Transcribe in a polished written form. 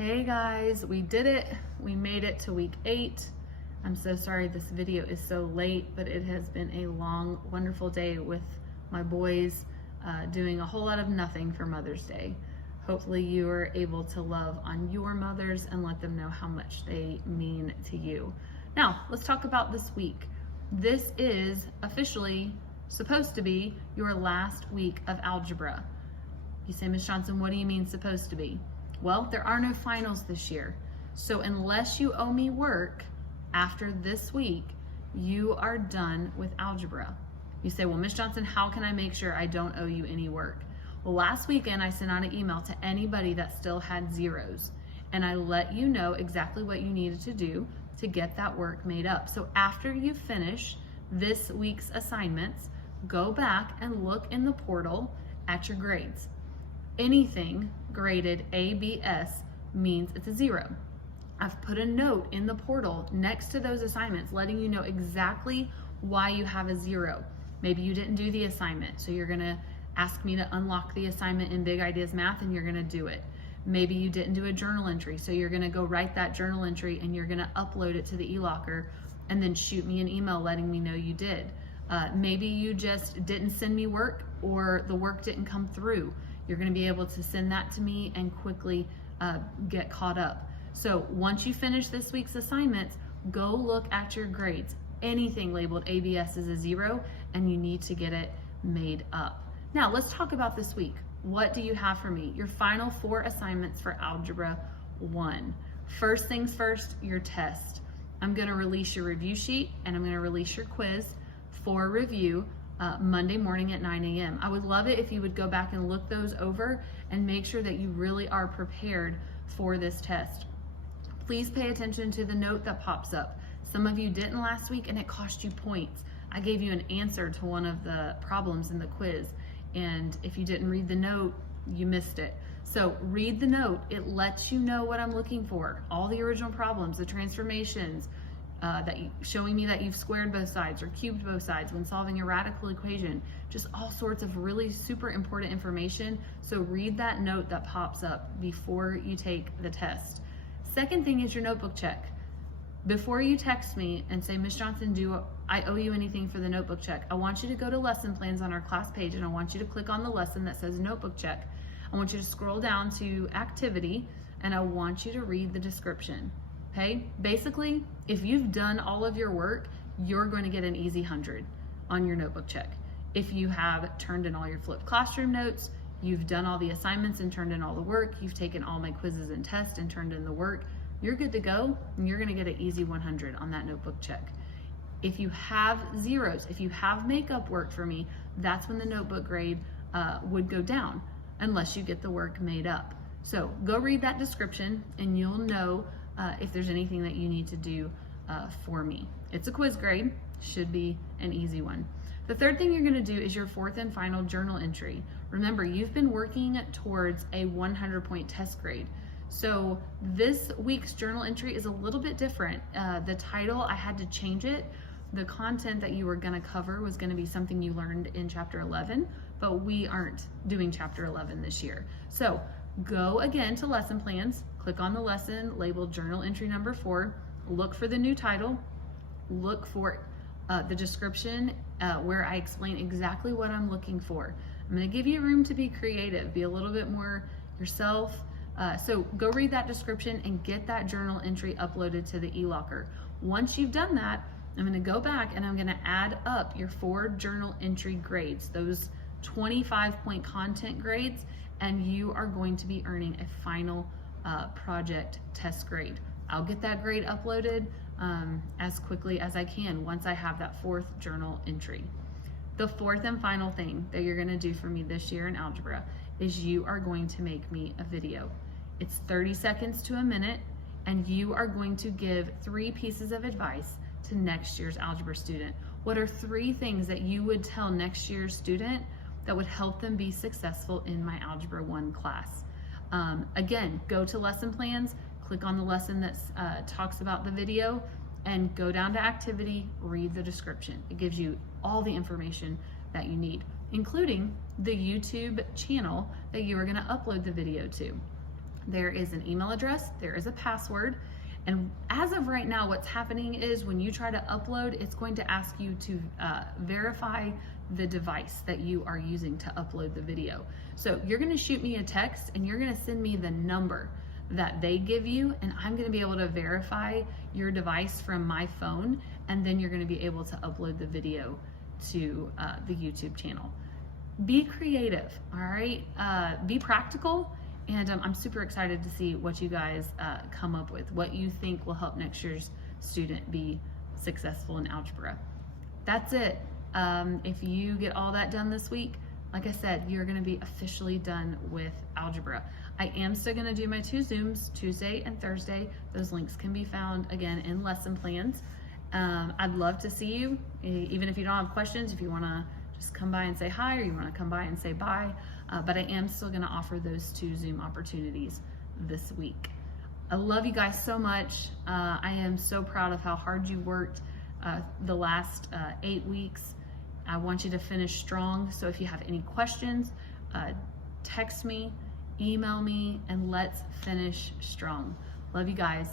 Hey guys, we did it. We made it to week 8. I'm so sorry this video is so late, but it has been a long, wonderful day with my boys doing a whole lot of nothing for Mother's Day. Hopefully you are able to love on your mothers and let them know how much they mean to you. Now, let's talk about this week. This is officially supposed to be your last week of algebra. You say, Ms. Johnson, what do you mean supposed to be? Well, there are no finals this year. So unless you owe me work after this week, you are done with algebra. You say, well, Ms. Johnson, how can I make sure I don't owe you any work? Well, last weekend I sent out an email to anybody that still had zeros, and I let you know exactly what you needed to do to get that work made up. So after you finish this week's assignments, go back and look in the portal at your grades. Anything graded A, B, S means it's a 0. I've put a note in the portal next to those assignments letting you know exactly why you have a 0. Maybe you didn't do the assignment, so you're gonna ask me to unlock the assignment in Big Ideas Math and you're gonna do it. Maybe you didn't do a journal entry, so you're gonna go write that journal entry and you're gonna upload it to the eLocker and then shoot me an email letting me know you did. Maybe you just didn't send me work or the work didn't come through. You're gonna be able to send that to me and quickly get caught up. So once you finish this week's assignments, go look at your grades. Anything labeled ABS is a 0 and you need to get it made up. Now let's talk about this week. What do you have for me? Your final 4 assignments for Algebra 1. First things first, your test. I'm gonna release your review sheet and I'm gonna release your quiz for review Monday morning at 9 a.m. I would love it if you would go back and look those over and make sure that you really are prepared for this test. Please pay attention to the note that pops up. Some of you didn't last week and it cost you points. I gave you an answer to one of the problems in the quiz, and if you didn't read the note, you missed it. So read the note. It lets you know what I'm looking for. All the original problems, the transformations, showing me that you've squared both sides or cubed both sides when solving a radical equation, just all sorts of really super important information. So read that note that pops up before you take the test. Second thing is your notebook check. Before you text me and say, Ms. Johnson, do I owe you anything for the notebook check? I want you to go to lesson plans on our class page and I want you to click on the lesson that says notebook check. I want you to scroll down to activity and I want you to read the description. Okay, basically, if you've done all of your work, you're going to get an easy 100 on your notebook check. If you have turned in all your flipped classroom notes, you've done all the assignments and turned in all the work, you've taken all my quizzes and tests and turned in the work, you're good to go and you're gonna get an easy 100 on that notebook check. If you have zeros, if you have makeup work for me, that's when the notebook grade would go down unless you get the work made up. So go read that description and you'll know if there's anything that you need to do for me. It's a quiz grade, should be an easy one. The third thing you're gonna do is your 4th and final journal entry. Remember, you've been working towards a 100-point test grade. So this week's journal entry is a little bit different. The title, I had to change it. The content that you were gonna cover was gonna be something you learned in chapter 11, but we aren't doing chapter 11 this year. So go again to lesson plans, click on the lesson labeled journal entry number 4, look for the new title, look for the description where I explain exactly what I'm looking for. I'm gonna give you room to be creative, be a little bit more yourself. So go read that description and get that journal entry uploaded to the eLocker. Once you've done that, I'm gonna go back and I'm gonna add up your 4 journal entry grades, those 25-point content grades, and you are going to be earning a final project test grade. I'll get that grade uploaded as quickly as I can once I have that 4th journal entry. The 4th and final thing that you're gonna do for me this year in algebra is you are going to make me a video. It's 30 seconds to a minute, and you are going to give 3 pieces of advice to next year's algebra student. What are 3 things that you would tell next year's student that would help them be successful in my Algebra 1 class? Again, go to lesson plans, click on the lesson that talks about the video, and go down to activity, read the description. It gives you all the information that you need, including the YouTube channel that you are gonna upload the video to. There is an email address, there is a password, and as of right now, what's happening is when you try to upload, it's going to ask you to verify the device that you are using to upload the video. So you're gonna shoot me a text and you're gonna send me the number that they give you, and I'm gonna be able to verify your device from my phone, and then you're gonna be able to upload the video to the YouTube channel. Be creative, all right? Be practical, and I'm super excited to see what you guys come up with, what you think will help next year's student be successful in algebra. That's it. If you get all that done this week, like I said, you're gonna be officially done with algebra. I am still gonna do my 2 Zooms, Tuesday and Thursday. Those links can be found, again, in lesson plans. I'd love to see you, even if you don't have questions, if you wanna just come by and say hi, or you wanna come by and say bye, but I am still gonna offer those 2 Zoom opportunities this week. I love you guys so much. I am so proud of how hard you worked the last 8 weeks. I want you to finish strong. So if you have any questions, text me, email me, and let's finish strong. Love you guys.